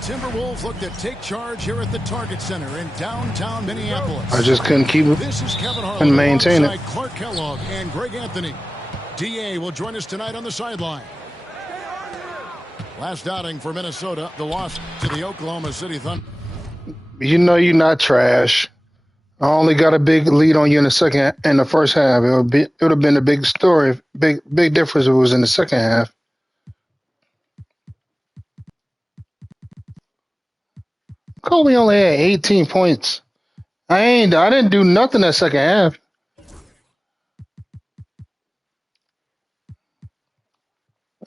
Timberwolves look to take charge here at the Target Center in downtown Minneapolis. I just couldn't keep it This is Kevin and Harlan maintain it. alongside Clark Kellogg and Greg Anthony. DA will join us tonight on the sideline. Last outing for Minnesota, the loss to the Oklahoma City Thunder. You know you're not trash. I only got a big lead on you in the first half. It would have been a big story, big difference if it was in the second half. Kobe only had 18 points. I didn't do nothing that second half.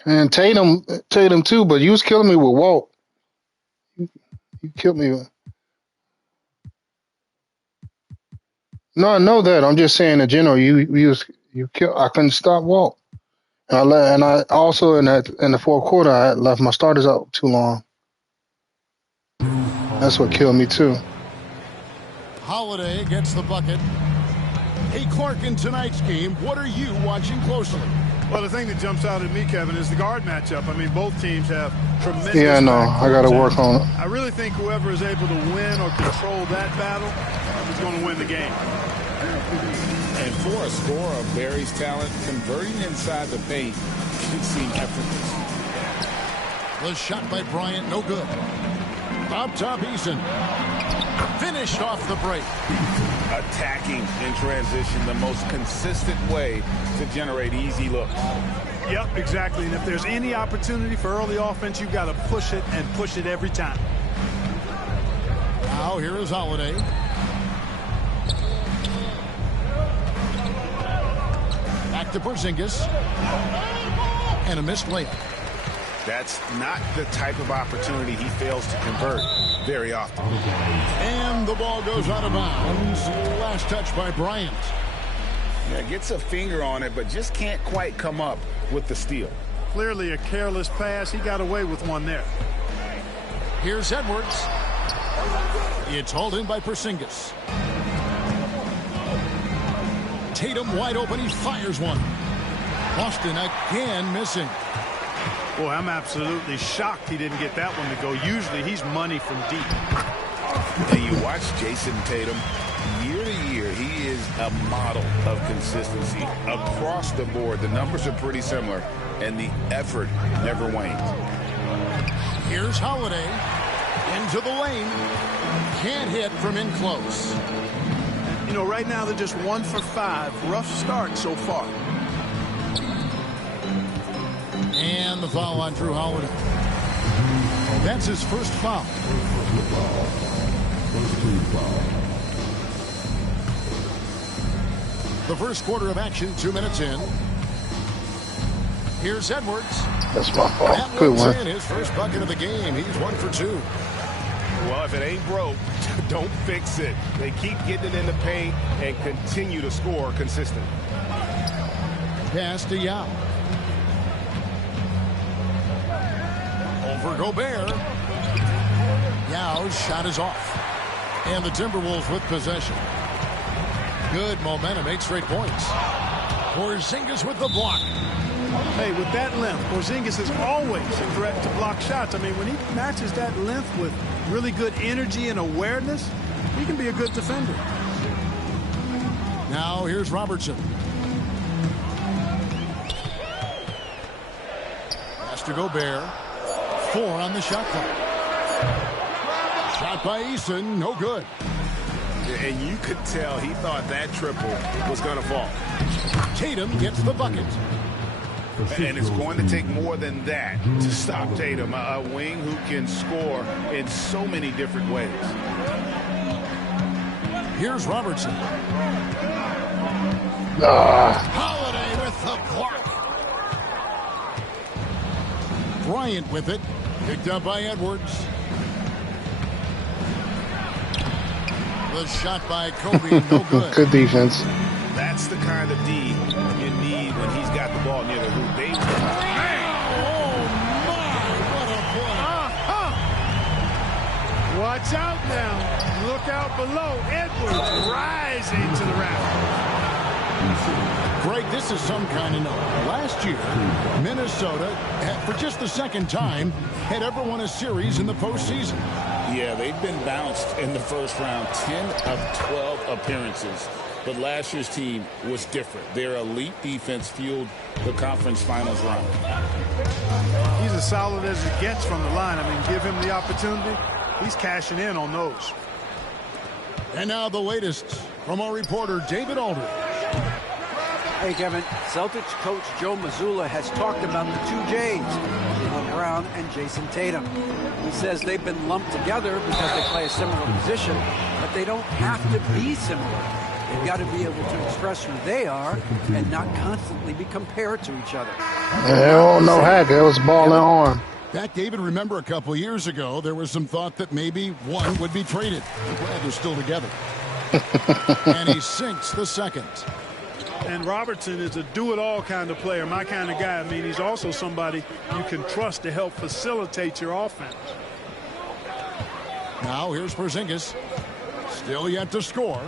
And Tatum too, but you was killing me with Walt. You killed me. No, I know that. I'm just saying in general, you killed. I couldn't stop Walt. And I also in the fourth quarter I left my starters out too long. That's what killed me too. Holiday gets the bucket. Hey, Clark, in tonight's game, what are you watching closely? Well, the thing that jumps out at me, Kevin, is the guard matchup. I mean, both teams have tremendous. Yeah, I know. I got to work on it. I really think whoever is able to win or control that battle is going to win the game. And for a scorer of Barry's talent, converting inside the paint should seem effortless. The shot by Bryant, no good. Up top, Eason. Finished off the break. Attacking in transition, the most consistent way to generate easy looks. Yep, exactly. And if there's any opportunity for early offense, you've got to push it and push it every time. Now here is Holiday. Back to Porzingis. And a missed layup. That's not the type of opportunity he fails to convert very often. And the ball goes out of bounds. Last touch by Bryant. Yeah, gets a finger on it, but just can't quite come up with the steal. Clearly a careless pass. He got away with one there. Here's Edwards. It's hauled in by Porzingis. Tatum wide open. He fires one. Boston again missing. Boy, I'm absolutely shocked he didn't get that one to go. Usually he's money from deep. And you watch Jason Tatum, year to year, he is a model of consistency. Across the board, the numbers are pretty similar, and the effort never wanes. Here's Holiday. Into the lane. Can't hit from in close. You know, right now they're just 1 for 5. Rough start so far. And the foul on Drew Holiday. That's his first foul. The first quarter of action, 2 minutes in. Here's Edwards. That's my fault. That Good one's one. in, his first bucket of the game. He's 1 for 2. Well, if it ain't broke, don't fix it. They keep getting it in the paint and continue to score consistently. Pass to Yao. Over Gobert. Yao's shot is off. And the Timberwolves with possession. Good momentum, 8 straight points. Porzingis with the block. Hey, with that length, Porzingis is always a threat to block shots. I mean, when he matches that length with really good energy and awareness, he can be a good defender. Now here's Robertson. Pass to Gobert. 4 on the shot clock. Shot by Eason, no good. And you could tell he thought that triple was going to fall. Tatum gets the bucket. And it's going to take more than that to stop Tatum, a wing who can score in so many different ways. Here's Robertson. Holiday with the block. Bryant with it. Picked up by Edwards. The shot by Kobe, no good. Good defense. That's the kind of D you need when he's got the ball near the hoop. Oh, my, what a play. Watch out now. Look out below. Edwards rising to the raft. Greg, this is some kind of note. Last year, Minnesota, for just the second time, had ever won a series in the postseason. Yeah, they've been bounced in the first round, 10 of 12 appearances. But last year's team was different. Their elite defense fueled the conference finals run. He's as solid as it gets from the line. I mean, give him the opportunity. He's cashing in on those. And now the latest from our reporter, David Aldridge. Hey, Kevin. Celtics coach Joe Mazzulla has talked about the two Jays, Jaylen Brown and Jason Tatum. He says they've been lumped together because they play a similar position, but they don't have to be similar. They've got to be able to express who they are and not constantly be compared to each other. Hell no hack. It was ball and arm. Back, David, remember a couple of years ago, there was some thought that maybe one would be traded. I'm glad they're still together. And he sinks the second. And Robertson is a do-it-all kind of player, my kind of guy. I mean, he's also somebody you can trust to help facilitate your offense. Now here's Porzingis. Still yet to score.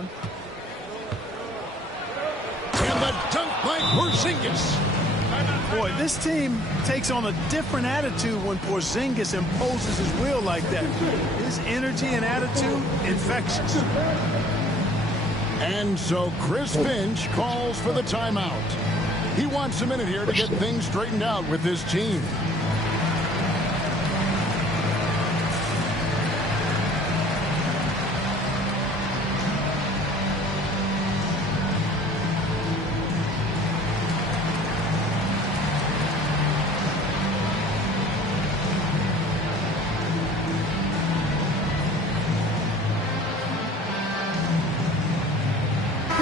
And the dunk by Porzingis. Boy, this team takes on a different attitude when Porzingis imposes his will like that. His energy and attitude, infectious. And so Chris Finch calls for the timeout. He wants a minute here to get things straightened out with his team.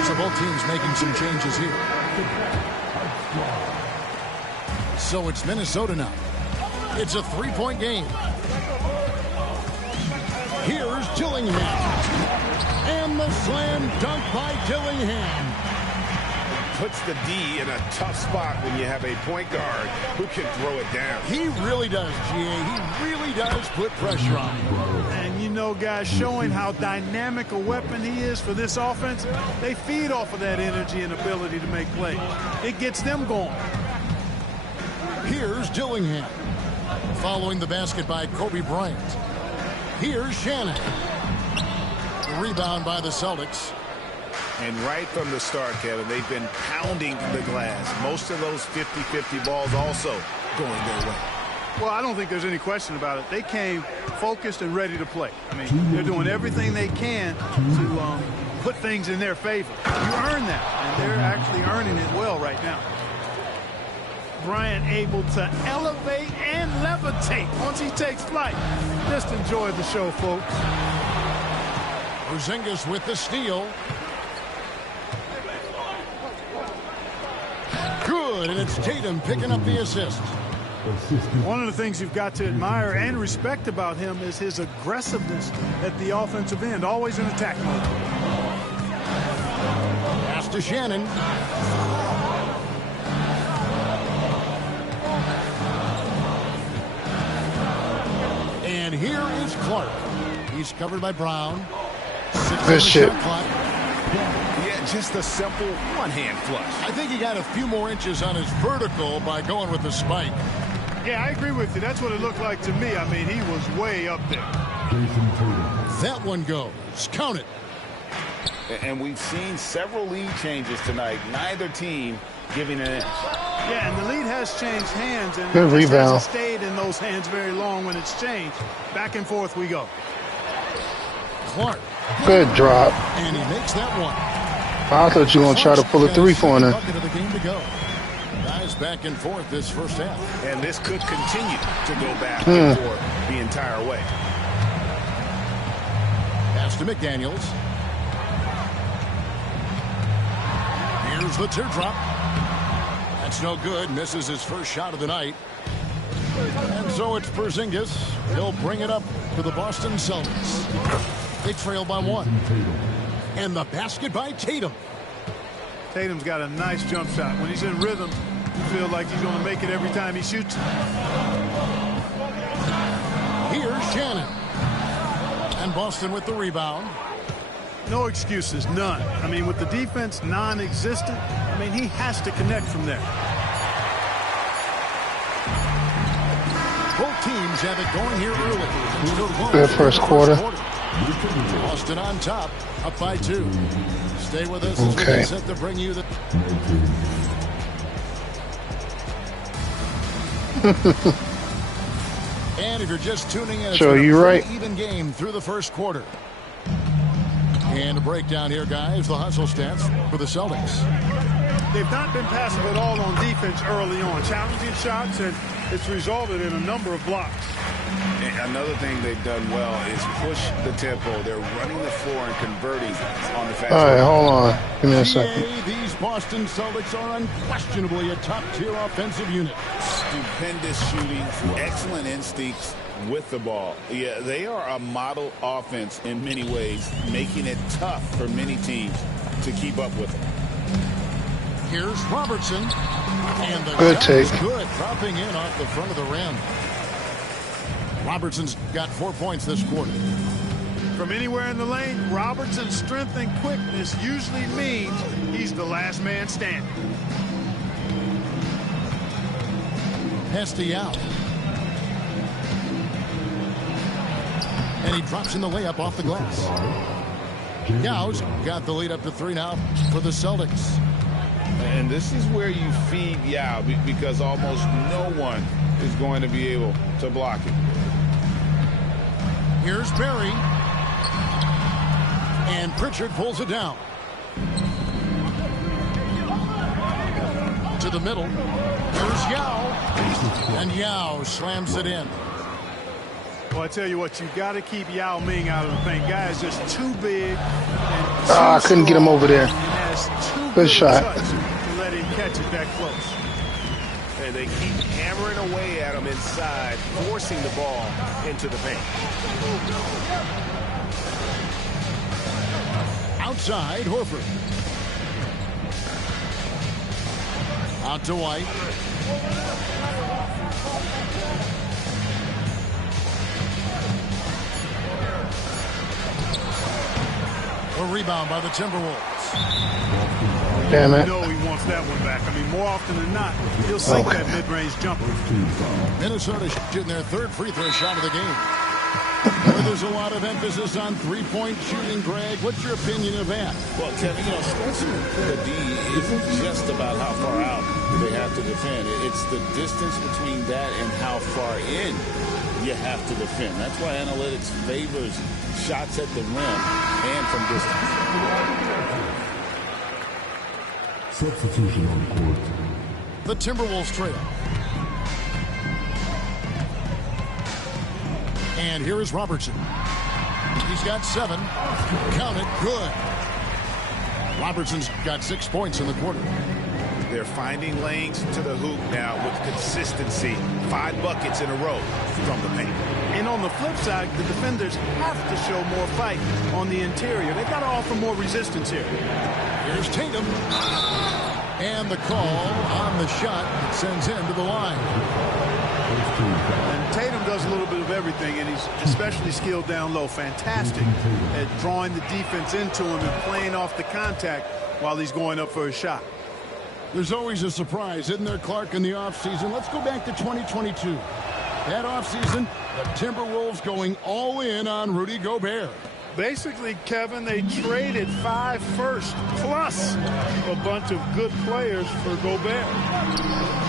So both teams making some changes here. So it's Minnesota now. It's a three-point game. Here's Dillingham. And the slam dunk by Dillingham. Puts the D in a tough spot when you have a point guard who can throw it down. He really does, GA. He really does put pressure on him. And you know, guys, showing how dynamic a weapon he is for this offense, they feed off of that energy and ability to make plays. It gets them going. Here's Dillingham. Following the basket by Kobe Bryant. Here's Shannon. Rebound by the Celtics. And right from the start, Kevin, they've been pounding the glass. Most of those 50-50 balls also going their way. Well, I don't think there's any question about it. They came focused and ready to play. I mean, they're doing everything they can to put things in their favor. You earn that, and they're actually earning it well right now. Bryant able to elevate and levitate once he takes flight. Just enjoy the show, folks. Porzingis with the steal. Good, and it's Tatum picking up the assist. One of the things you've got to admire and respect about him is his aggressiveness at the offensive end, always in attack mode. Pass to Shannon. And here is Clark. He's covered by Brown. Good shit. Yeah, just a simple one-hand flush. I think he got a few more inches on his vertical by going with the spike. Yeah, I agree with you. That's what it looked like to me. I mean, he was way up there. That one goes. Count it. And we've seen several lead changes tonight. Neither team giving an inch. Yeah, and the lead has changed hands, and good it rebound. hasn't stayed in those hands very long when it's changed. Back and forth we go. Clark. Good drop. And he makes that one. I thought you were going to try to pull a three-pointer. Bucket of the game to go. Guys back and forth this first half. And this could continue to go back and forth the entire way. Pass to McDaniels. Here's the teardrop. That's no good. Misses his first shot of the night. And so it's Porzingis. He'll bring it up to the Boston Celtics. They trail by one. And the basket by Tatum. Tatum's got a nice jump shot. When he's in rhythm, you feel like he's going to make it every time he shoots. Here's Shannon. And Boston with the rebound. No excuses, none. I mean, with the defense non-existent, I mean, he has to connect from there. Both teams have it going here early. Good first quarter. Boston on top, up by 2. Stay with us as we get set to bring you the... And if you're just tuning in, it's so you're right. Even game through the first quarter. And a breakdown here, guys. The hustle stats for the Celtics. They've not been passive at all on defense early on. Challenging shots, and it's resulted in a number of blocks. And another thing they've done well is push the tempo. They're running the floor and converting on the fast. All right, hold on. Give me a second. These Boston Celtics are unquestionably a top-tier offensive unit. Stupendous shooting, excellent instincts with the ball. Yeah, they are a model offense in many ways, making it tough for many teams to keep up with them. Here's Robertson. And the good shot take. is good, dropping in off the front of the rim. Robertson's got 4 points this quarter. From anywhere in the lane, Robertson's strength and quickness usually means he's the last man standing. Hesty out. And he drops in the layup off the glass. Yow's got the lead up to 3 now for the Celtics. And this is where you feed Yao because almost no one is going to be able to block it. Here's Perry. And Pritchard pulls it down. To the middle. Here's Yao. And Yao slams it in. Well, I tell you what, you got to keep Yao Ming out of the paint. Guy is just too big. I couldn't get him over there. Good shot. To let him catch it that close. And they keep hammering away at him inside, forcing the ball into the paint. Outside, Horford. Out to White. A rebound by the Timberwolves. Damn it. You know he wants that one back. I mean, more often than not, he'll sink that mid-range jumper. Minnesota shooting their 3rd free throw shot of the game. Well, there's a lot of emphasis on three-point shooting, Greg. What's your opinion of that? Well, Kevin, you know, stretching the D isn't just about how far out they have to defend. It's the distance between that and how far in you have to defend. That's why analytics favors shots at the rim and from distance. Substitution on court. The Timberwolves trail. And here is Robertson. He's got 7. Count it, good. Robertson's got 6 points in the quarter. They're finding lanes to the hoop now with consistency. 5 buckets in a row from the paint. And on the flip side, the defenders have to show more fight on the interior. They've got to offer more resistance here. Here's Tatum. And the call on the shot that sends him to the line. And Tatum does a little bit of everything, and he's especially skilled down low. Fantastic at drawing the defense into him and playing off the contact while he's going up for a shot. There's always a surprise, isn't there, Clark, in the offseason? Let's go back to 2022. That offseason, the Timberwolves going all in on Rudy Gobert. Basically, Kevin, they traded 5 firsts plus a bunch of good players for Gobert.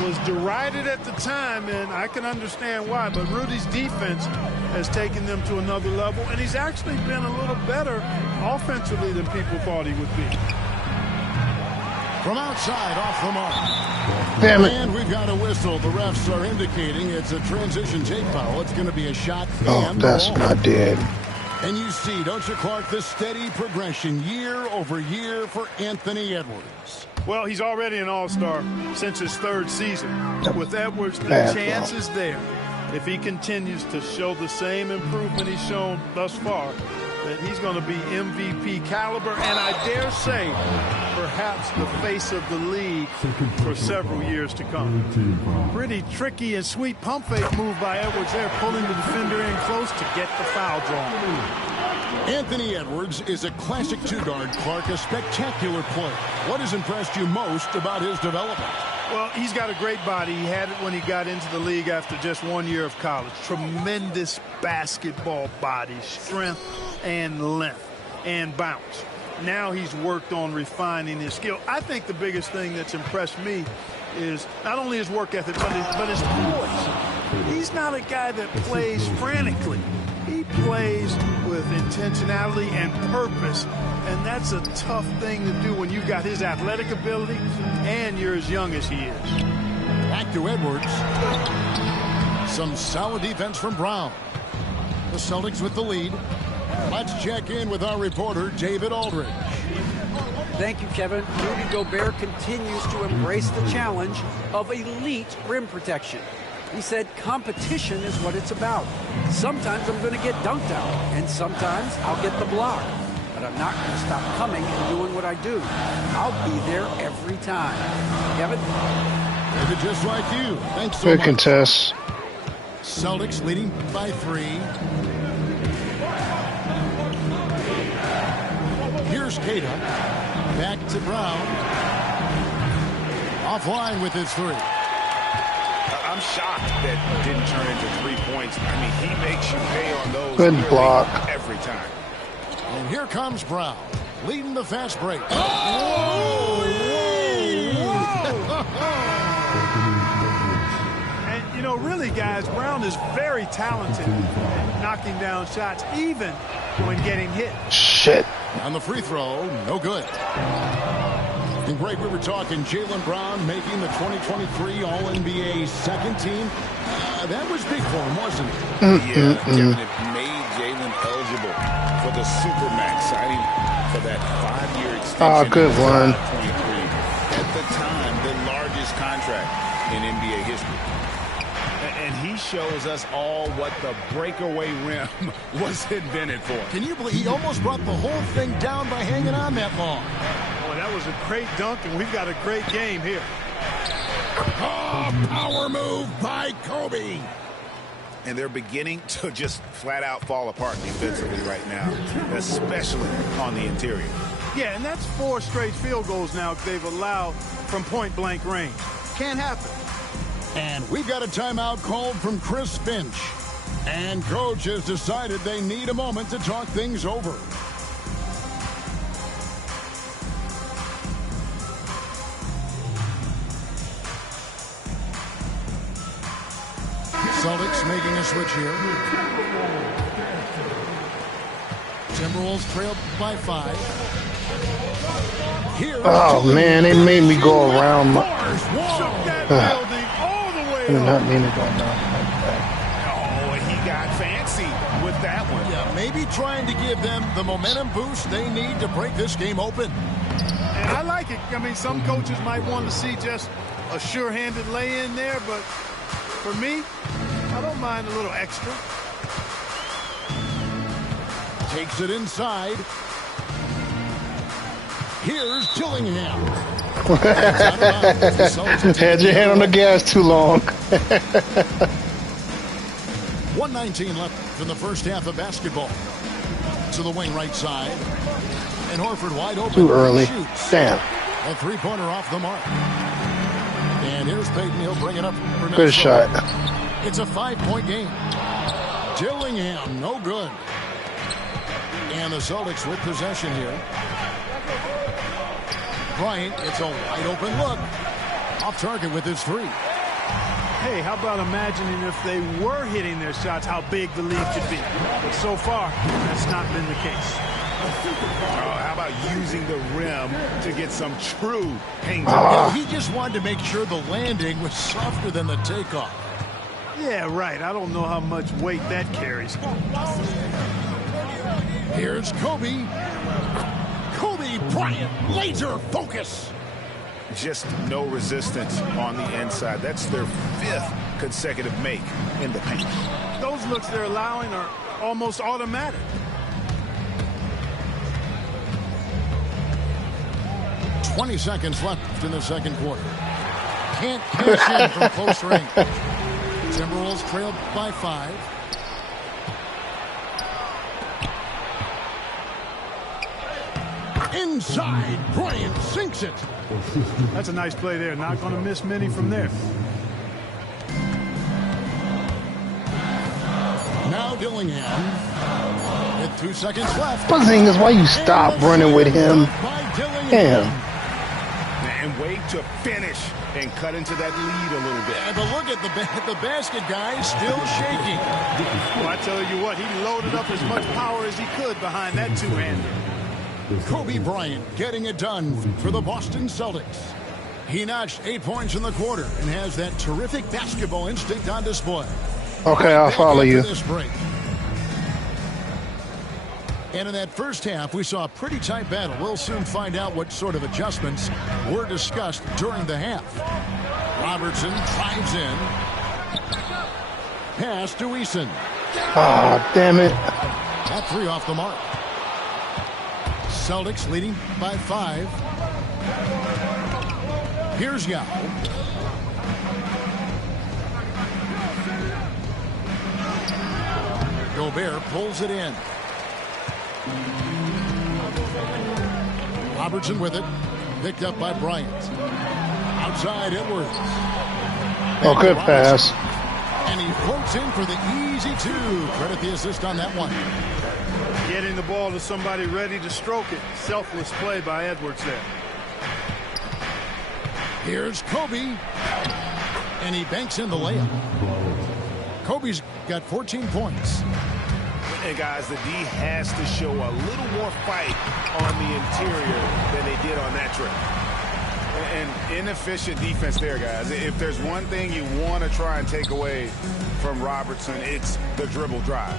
It was derided at the time, and I can understand why, but Rudy's defense has taken them to another level, and he's actually been a little better offensively than people thought he would be. From outside, off the mark. Damn it. And we've got a whistle. The refs are indicating it's a transition take foul. It's going to be a shot. Oh, that's not dead. And you see, don't you, Clark, this steady progression year over year for Anthony Edwards. Well, he's already an all-star since his 3rd season. With Edwards, the chance is there. If he continues to show the same improvement he's shown thus far, that he's going to be MVP caliber, and I dare say, perhaps the face of the league for several years to come. Pretty tricky and sweet pump fake move by Edwards there, pulling the defender in close to get the foul drawn. Anthony Edwards is a classic two-guard, Clark, a spectacular player. What has impressed you most about his development? Well, he's got a great body. He had it when he got into the league after just 1 year of college. Tremendous basketball body, strength and length and bounce. Now he's worked on refining his skill. I think the biggest thing that's impressed me is not only his work ethic, but his poise. He's not a guy that plays frantically. He plays with intentionality and purpose, and that's a tough thing to do when you've got his athletic ability and you're as young as he is. Back to Edwards. Some solid defense from Brown. The Celtics with the lead. Let's check in with our reporter, David Aldridge. Thank you, Kevin. Rudy Gobert continues to embrace the challenge of elite rim protection. He said competition is what it's about. Sometimes I'm going to get dunked out, and sometimes I'll get the block. But I'm not going to stop coming and doing what I do. I'll be there every time. Kevin? David, just like you. Thanks so Good much. contest. Celtics leading by 3. Here's Keita. Back to Brown. Offline with his 3. I'm shocked that didn't turn into 3 points. I mean, he makes you pay on those. Good block. Every time. And here comes Brown, leading the fast break. And, you know, really, guys, Brown is very talented at knocking down shots, even when getting hit. Shit. On the free throw, no good. And Greg, we were talking Jaylen Brown making the 2023 All-NBA second team. That was big for him, wasn't it? Yeah, Kevin, it made Jaylen eligible for the Supermax, signing for that 5-year extension. Oh, good one. At the time, the largest contract in NBA history. And he shows us all what the breakaway rim was invented for. Can you believe he almost brought the whole thing down by hanging on that long? Well, that was a great dunk, and we've got a great game here. Oh, power move by Kobe. And they're beginning to just flat out fall apart defensively right now, especially on the interior. Yeah, and that's 4 straight field goals now they've allowed from point-blank range. Can't happen. And we've got a timeout called from Chris Finch. And coach has decided they need a moment to talk things over. Celtics making a switch here. Timberwolves trail by 5. Here, Oh, man, they made me go around. Shook that building all the way I did up. not mean to go down. Oh, and he got fancy with that one. Yeah, maybe trying to give them the momentum boost they need to break this game open. And I like it. I mean, some coaches might want to see just a sure-handed lay-in there, but for me, I don't mind a little extra. Takes it inside. Here's Dillingham. Had your hand on the gas too long. 1:19 left in the first half of basketball. To the wing right side. And Horford wide open. Too early. Shoots. Damn. A 3-pointer off the mark. And here's Payton. He'll bring it up for Good next shot. goal. It's a 5-point game. Dillingham, no good. And the Celtics with possession here. Bryant, it's a wide open look. Off target with his 3. Hey, how about imagining if they were hitting their shots, how big the lead could be. But so far, that's not been the case. Oh, how about using the rim to get some true hang Yeah, he just wanted to make sure the landing was softer than the takeoff. Yeah, right. I don't know how much weight that carries. Here's Kobe. Kobe Bryant, laser focus. Just no resistance on the inside. That's their 5th consecutive make in the paint. Those looks they're allowing are almost automatic. .20 seconds left in the second quarter. Can't cash in from close range. Timberwolves trailed by 5. Inside, Bryant sinks it. That's a nice play there. Not going to miss many from there. Now Dillingham with 2 seconds left. Porzingis, why you stop running with him? Damn. And wait to finish and cut into that lead a little bit. And look at the basket guy still shaking. Well, I tell you what, he loaded up as much power as he could behind that two-hander. Kobe Bryant getting it done for the Boston Celtics. He notched 8 points in the quarter and has that terrific basketball instinct on display. Okay, I'll follow you. This break. And in that first half, we saw a pretty tight battle. We'll soon find out what sort of adjustments were discussed during the half. Robertson drives in. Pass to Eason. Oh, damn it. That 3 off the mark. Celtics leading by 5. Here's Yao. Gobert pulls it in. Robertson with it. Picked up by Bryant. Outside Edwards. Oh, good pass. And he floats in for the easy 2. Credit the assist on that one. Getting the ball to somebody ready to stroke it. Selfless play by Edwards there. Here's Kobe. And he banks in the layup. Kobe's got 14 points. And guys, the D has to show a little more fight on the interior than they did on that trip. And inefficient defense there, guys. If there's one thing you want to try and take away from Robertson, it's the dribble drive.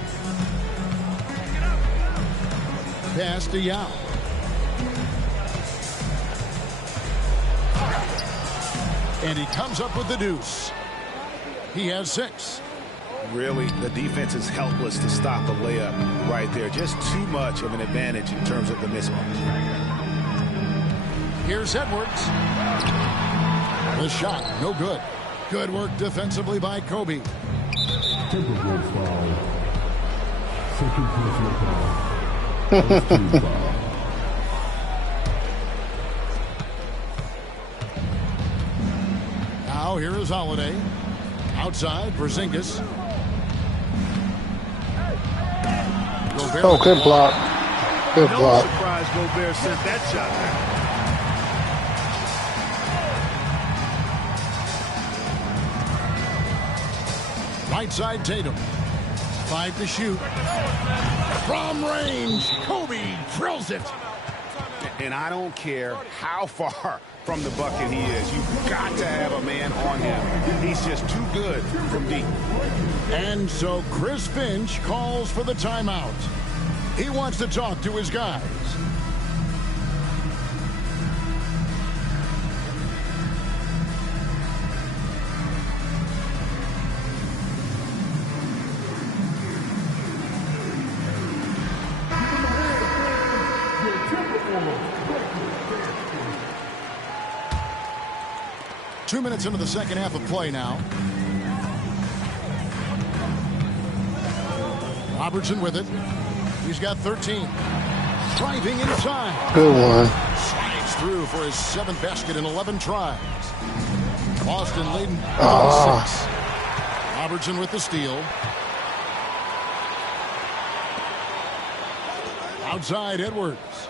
Pass to Yao. And he comes up with the deuce. He has 6. Really, the defense is helpless to stop a layup right there. Just too much of an advantage in terms of the mismatch. Here's Edwards. The shot, no good. Good work defensively by Kobe. Timberwolves foul. Second personal foul. First team foul. Now here is Holiday. Outside, Porzingis. Oh, good block. Good No block. surprise Gobert sent that shot back. Right side, Tatum. 5 to shoot. From range, Kobe drills it. And I don't care how far from the bucket he is. You've got to have a man on him. He's just too good from deep. And so Chris Finch calls for the timeout. He wants to talk to his guys. Two minutes into the second half of play now. Robertson with it. He's got 13. Driving inside. Good one. Slides through for his 7th basket in 11 tries. Boston leading by 6. Robertson with the steal. Outside Edwards.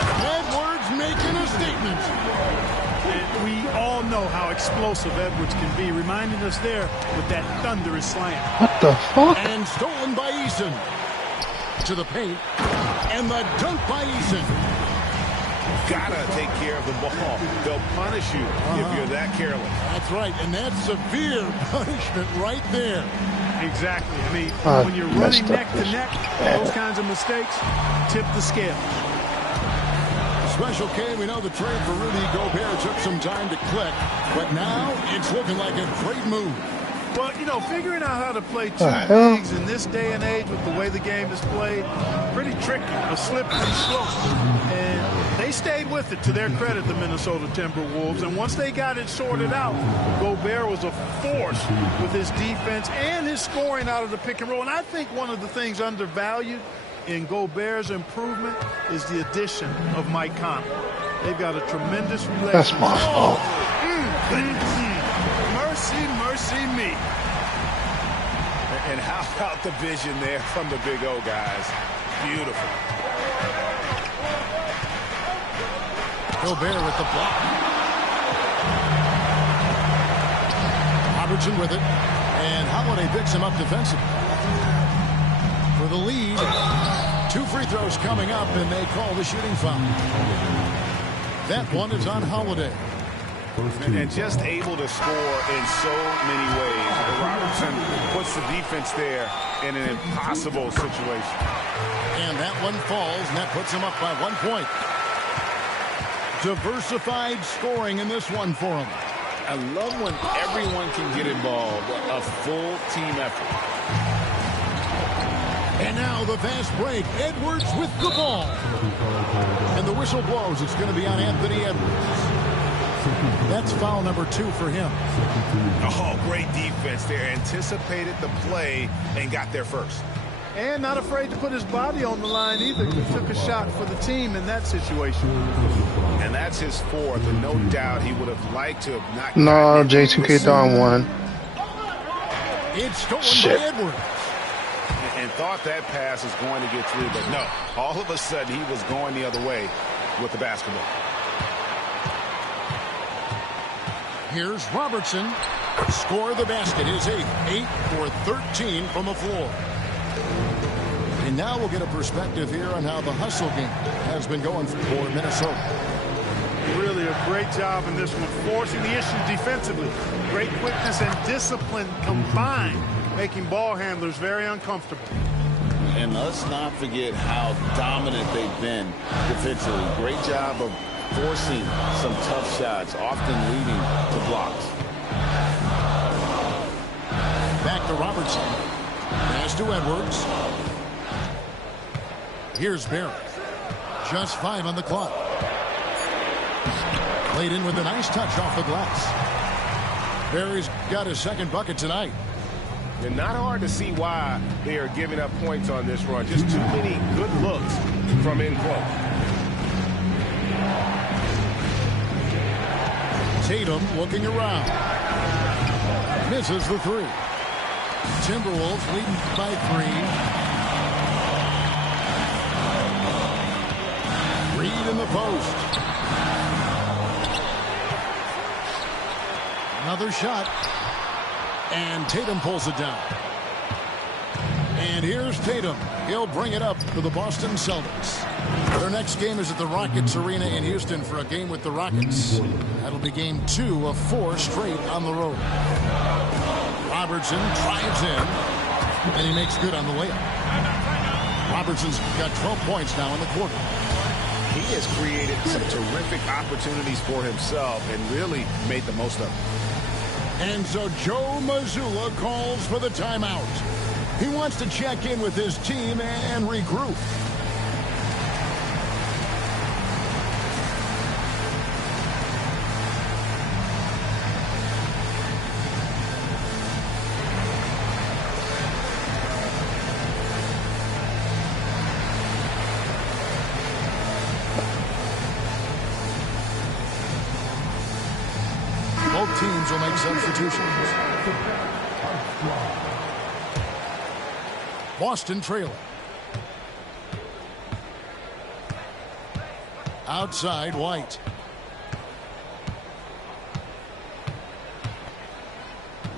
Edwards making a statement. And we all know how explosive Edwards can be, reminding us there with that thunderous slam. What the fuck? And stolen by Eason. To the paint. And the dunk by Eason. Gotta take care of the ball. They'll punish you if you're that careless. That's right. And that's severe punishment right there. Exactly. I mean, when you're running neck to neck, those kinds of mistakes tip the scale. Special K, we know the trade for Rudy Gobert took some time to click, but now it's looking like a great move. Well, you know, figuring out how to play two bigs in this day and age with the way the game is played, pretty tricky, a slippery slope. And they stayed with it, to their credit, the Minnesota Timberwolves. And once they got it sorted out, Gobert was a force with his defense and his scoring out of the pick and roll. And I think one of the things undervalued in Gobert's improvement is the addition of Mike Conley. They've got a tremendous relationship. That's my fault. Mercy, mercy me. And how about the vision there from the Big O guys? Beautiful. Gobert with the block. Robertson with it. And Holiday picks him up defensively. For the lead. 2 free throws coming up, and they call the shooting foul. That one is on Holiday. And just able to score in so many ways. Robertson puts the defense there in an impossible situation. And that one falls, and that puts him up by 1 point. Diversified scoring in this one for him. I love when everyone can get involved, a full team effort. And now the fast break. Edwards with the ball. And the whistle blows. It's going to be on Anthony Edwards. That's foul number 2 for him. Oh, great defense there. Anticipated the play and got there first. And not afraid to put his body on the line either. He took a shot for the team in that situation. And that's his 4th, and no doubt he would have liked to have not. No, J2K down 1. It's stolen by Edwards. And thought that pass was going to get through, but no. All of a sudden, he was going the other way with the basketball. Here's Robertson. Score the basket. His 8th. 8 for 13 from the floor. And now we'll get a perspective here on how the hustle game has been going for Minnesota. Really a great job in this one, forcing the issue defensively. Great quickness and discipline combined, making ball handlers very uncomfortable. And let's not forget how dominant they've been defensively. Great job of forcing some tough shots, often leading to blocks. Back to Robertson. Pass to Edwards. Here's Barry. Just 5 on the clock. Played in with a nice touch off the glass. Barry's got his 2nd bucket tonight. And not hard to see why they are giving up points on this run. Just too many good looks from in close. Tatum looking around. Misses the 3. Timberwolves leading by 3. Reed in the post. Another shot. And Tatum pulls it down. And here's Tatum. He'll bring it up for the Boston Celtics. Their next game is at the Rockets Arena in Houston for a game with the Rockets. That'll be game 2 of 4 straight on the road. Robertson drives in, and he makes good on the layup. Robertson's got 12 points now in the quarter. He has created some terrific opportunities for himself and really made the most of it. And so Joe Mazzulla calls for the timeout. He wants to check in with his team and regroup. Both teams will make substitutions. Boston trailing. Outside, White.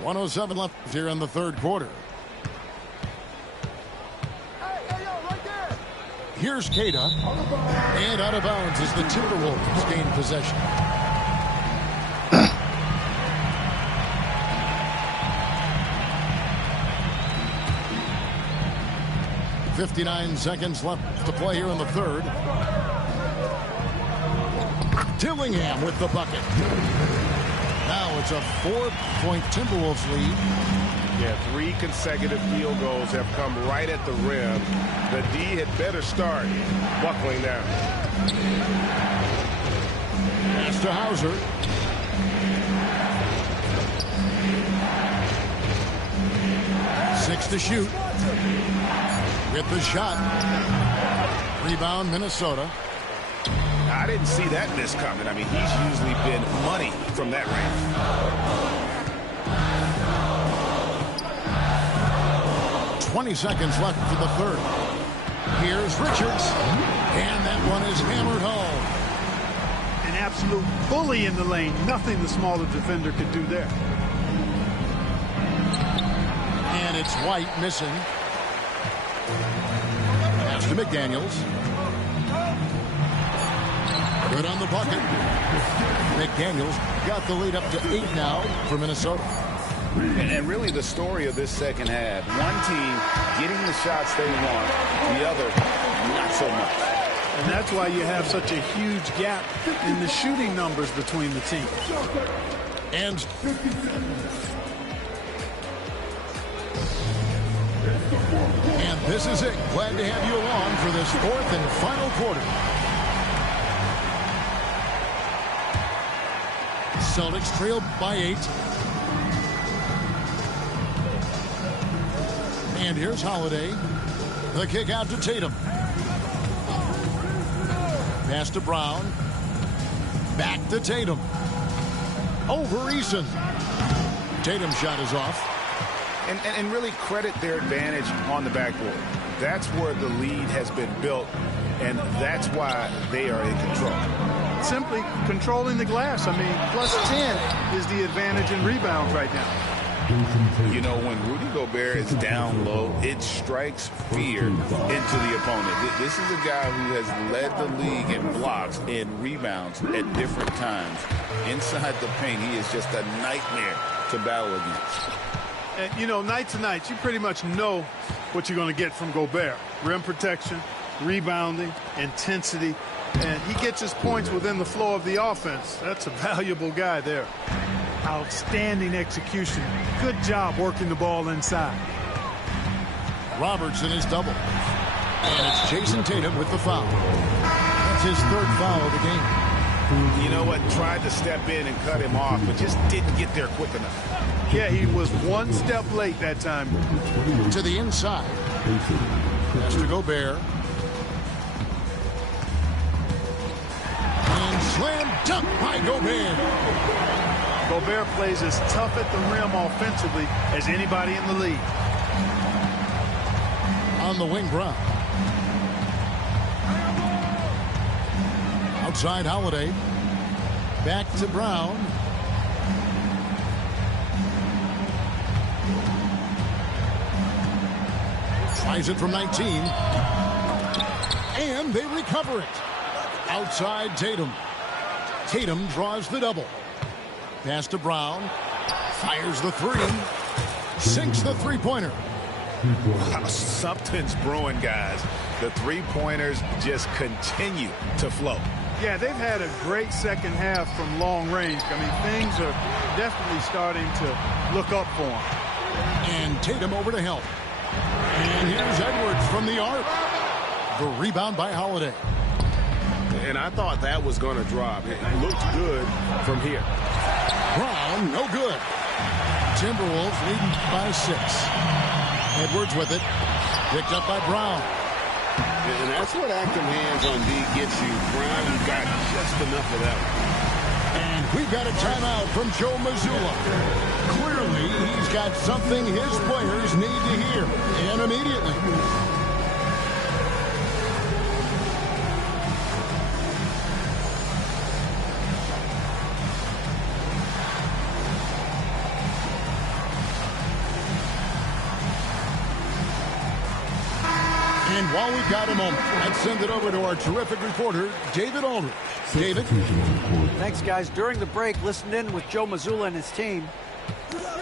.107 left here in the 3rd quarter. Here's Keita. And out of bounds as the Timberwolves gain possession. 59 seconds left to play here in the 3rd. Dillingham with the bucket. Now it's a 4-point Timberwolves lead. Yeah, 3 consecutive field goals have come right at the rim. The D had better start buckling down. Pass to Hauser. Six to shoot. With the shot. Rebound, Minnesota. I didn't see that miss coming. I mean, he's usually been money from that range. 20 seconds left for the third. Here's Richards. And that one is hammered home. An absolute bully in the lane. Nothing the smaller defender could do there. And it's White missing. Pass to McDaniels. Good on the bucket. McDaniels got the lead up to 8 now for Minnesota. And really the story of this second half, one team getting the shots they want, the other not so much. And that's why you have such a huge gap in the shooting numbers between the teams. And this is it. Glad to have you along for this fourth and final quarter. Celtics trail by 8. And here's Holiday. The kick out to Tatum. Pass to Brown. Back to Tatum. Over Eason. Tatum's shot is off. And really credit their advantage on the backboard. That's where the lead has been built, and that's why they are in control. Simply controlling the glass. I mean, plus 10 is the advantage in rebounds right now. You know, when Rudy Gobert is down low, it strikes fear into the opponent. This is a guy who has led the league in blocks and rebounds at different times. Inside the paint, he is just a nightmare to battle against. And, you know, night to night, you pretty much know what you're going to get from Gobert. Rim protection, rebounding, intensity, and he gets his points within the flow of the offense. That's a valuable guy there. Outstanding execution. Good job working the ball inside. Robertson is double. And it's Jason Tatum with the foul. That's his third foul of the game. You know what? Tried to step in and cut him off, but just didn't get there quick enough. Yeah, he was one step late that time. To the inside. Pass to Gobert. And slam dunk by Gobert. Gobert plays as tough at the rim offensively as anybody in the league. On the wing, Brown. Outside Holiday. Back to Brown. Tries it from 19. And they recover it. Outside Tatum. Tatum draws the double. Pass to Brown. Fires the three. Sinks the three-pointer. Wow, something's brewing, guys. The three-pointers just continue to flow. Yeah, they've had a great second half from long range. I mean, things are definitely starting to look up for them. And Tatum over to help. And here's Edwards from the arc. The rebound by Holiday. And I thought that was going to drop. It looked good from here. Brown, no good. Timberwolves leading by 6. Edwards with it. Picked up by Brown. And that's what active hands on D gets you. Brown got just enough of that one. And we've got a timeout from Joe Mazzulla. Clearly, he's got something his players need to hear. And immediately. And while we've got a moment, let's send it over to our terrific reporter, David Aldridge. David? Thanks, guys. During the break, listened in with Joe Mazzulla and his team.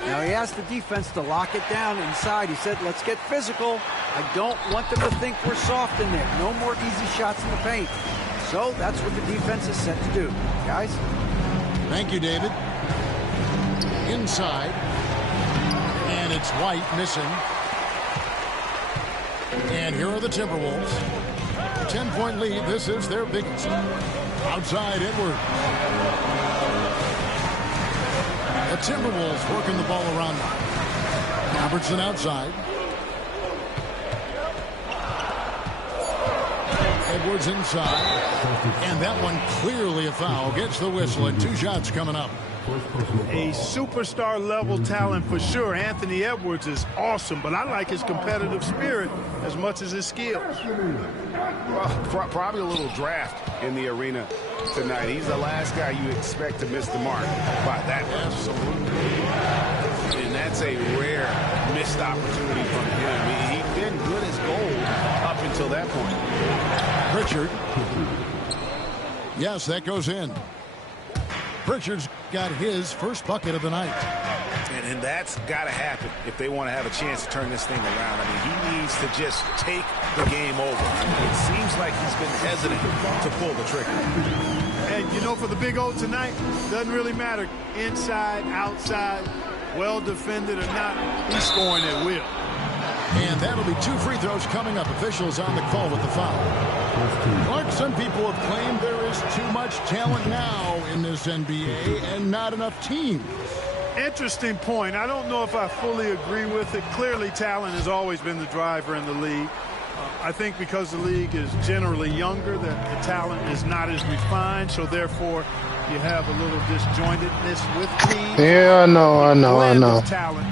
Now, he asked the defense to lock it down inside. He said, let's get physical. I don't want them to think we're soft in there. No more easy shots in the paint. So that's what the defense is set to do. Guys? Thank you, David. Inside. And it's White missing. And here are the Timberwolves. 10-point lead. This is their biggest. Outside Edwards. The Timberwolves working the ball around now. Robertson outside. Edwards inside. And that one clearly a foul. Gets the whistle and 2 shots coming up. A superstar-level talent for sure. Anthony Edwards is awesome, but I like his competitive spirit as much as his skills. Well, probably a little draft in the arena tonight. He's the last guy you expect to miss the mark by that much. Absolutely. And that's a rare missed opportunity from him. He's been good as gold up until that point. Pritchard. Yes, that goes in. Pritchard's got his first bucket of the night. And that's got to happen if they want to have a chance to turn this thing around. I mean, he needs to just take the game over. I mean, it seems like he's been hesitant to pull the trigger. And, you know, for the Big O tonight, doesn't really matter. Inside, outside, well defended or not, he's scoring at will. And that'll be 2 free throws coming up. Officials on the call with the foul. Clark, some people have claimed there is too much talent now in this NBA and not enough teams. Interesting point. I don't know if I fully agree with it. Clearly, talent has always been the driver in the league. I think because the league is generally younger, that the talent is not as refined, so therefore you have a little disjointedness with teams. Yeah, I know. Talent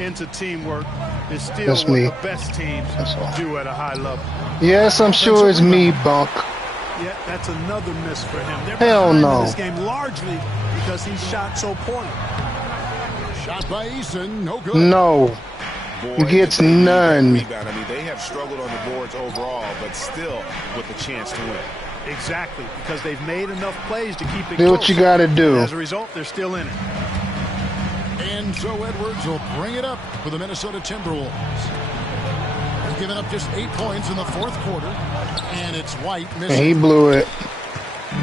into teamwork is still That's what me. the best teams do at a high level. Yes, I'm sure it's me, Bunk. Yeah, that's another miss for him. They're Hell behind no. in this game largely because he shot so poorly. Shot by Eason, no good. No. He gets none. Rebound. I mean, they have struggled on the boards overall, but still with a chance to win. Exactly, because they've made enough plays to keep it Do what close. you gotta do. As a result, they're still in it. And so Edwards will bring it up for the Minnesota Timberwolves. They've given up just 8 points in the 4th quarter. And it's White And missing. he blew it.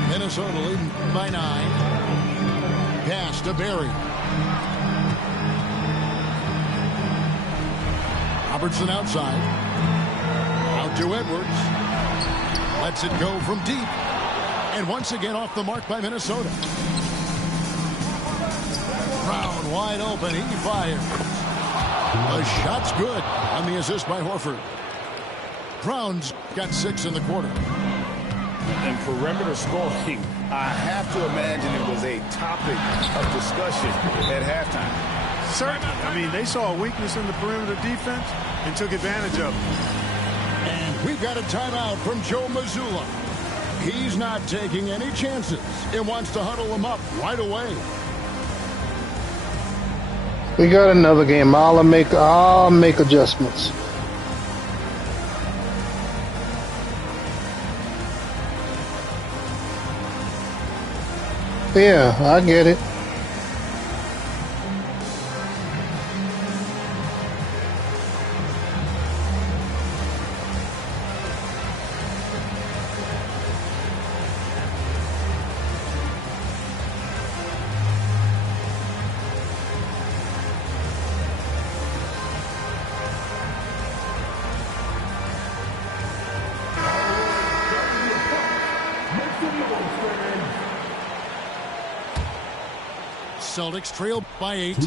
Minnesota leading by 9. Pass to Barry. Robertson outside. Out to Edwards. Lets it go from deep. And once again off the mark by Minnesota. Brown wide open. He fires. The shot's good on the assist by Horford. Brown's got 6 in the quarter. And perimeter scoring, I have to imagine it was a topic of discussion at halftime. Certainly. I mean, they saw a weakness in the perimeter defense and took advantage of it. And we've got a timeout from Joe Mazzulla. He's not taking any chances. He wants to huddle them up right away. We got another game. I'll make adjustments. Yeah, I get it. Celtics trail by 8.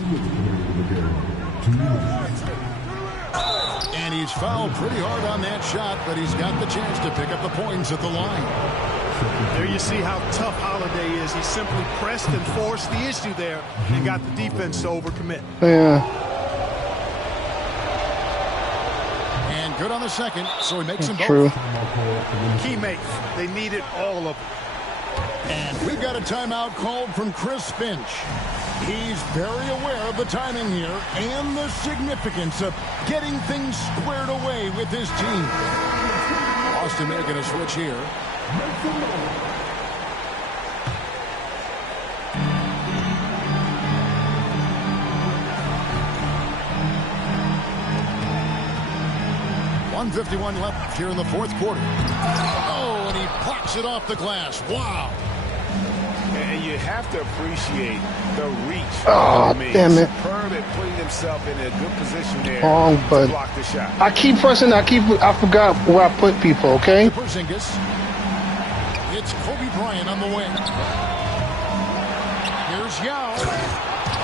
And he's fouled pretty hard on that shot, but he's got the chance to pick up the points at the line. There you see how tough Holiday is. He simply pressed and forced the issue there and got the defense to overcommit. Yeah. And good on the second, so he makes them both. True. Key makes. They needed all of them. And we've got a timeout called from Chris Finch. He's very aware of the timing here and the significance of getting things squared away with his team. Boston making a switch here. .151 left here in the 4th quarter. Oh, and he pops it off the glass. Wow. And you have to appreciate the reach. Oh, damn it. Superb at putting himself in a good position there Wrong to button. block the shot. I keep pressing. I forgot where I put people, okay? Porzingis. It's Kobe Bryant on the wing. Here's Yao.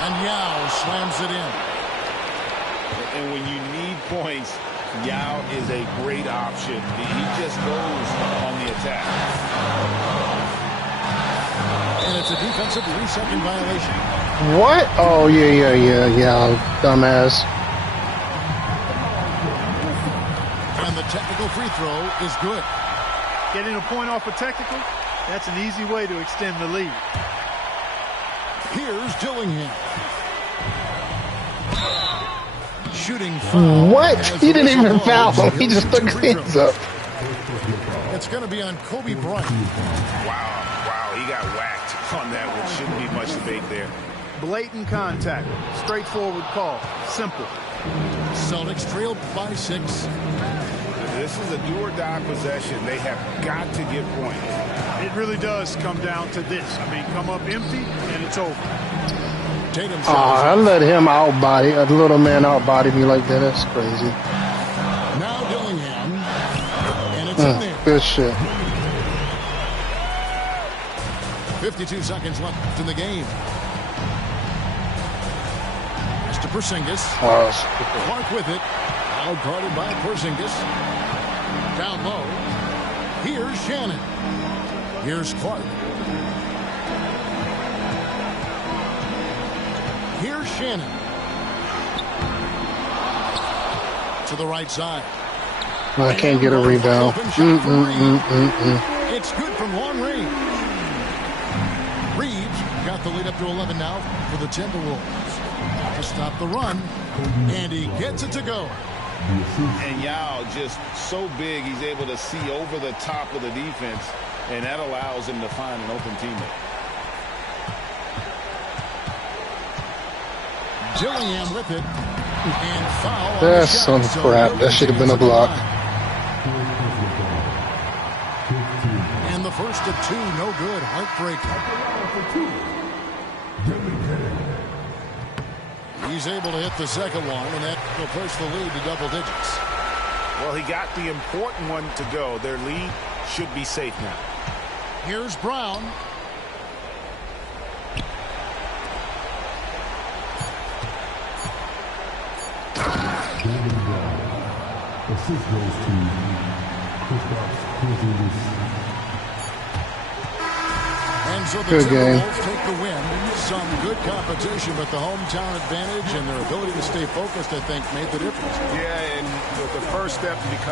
And Yao slams it in. And when you need points, Yao is a great option. He just goes on the attack. And it's a defensive 3-second violation. What? Oh, yeah, dumbass. And the technical free throw is good. Getting a point off a technical, that's an easy way to extend the lead. Here's Dillingham. Shooting foul. What? as He the didn't even whistle foul blows. him. He just He'll took shoot his two hands free up. throws. It's going to be on Kobe Bryant. Wow, he got whacked on that one. Shouldn't be much debate there. Blatant contact. Straightforward call. Simple. Celtics trailed by 6. This is a do-or-die possession. They have got to get points. It really does come down to this. I mean, come up empty, and it's over. Tatum I let him outbody, a little man outbody me like that. That's crazy. now Dillingham. And it's in there. Good shit. 52 seconds left in the game. Pass to Porzingis. Wow. Clark with it. Out guarded by Porzingis. Down low. Here's Shannon. Here's Clark. Here's Shannon. To the right side. I can't get a rebound. It's good from long range. Reeves got the lead up to 11 now for the Timberwolves. To stop the run, and he gets it to go. And Yao just so big, he's able to see over the top of the defense, and that allows him to find an open teammate. Dillingham with it. And foul on the That's shot. some So crap. he'll That should have been a get to the block. line. And the first of 2, no good. Heartbreaker. He's able to hit the second one, and that will push the lead to double digits. Well, he got the important one to go. Their lead should be safe now. Here's Brown. Assist goes to Kristaps Porzingis. And so the Good game. Timberwolves take the win. Some good competition, but the hometown advantage and their ability to stay focused, I think, made the difference. Yeah, and with the first step to become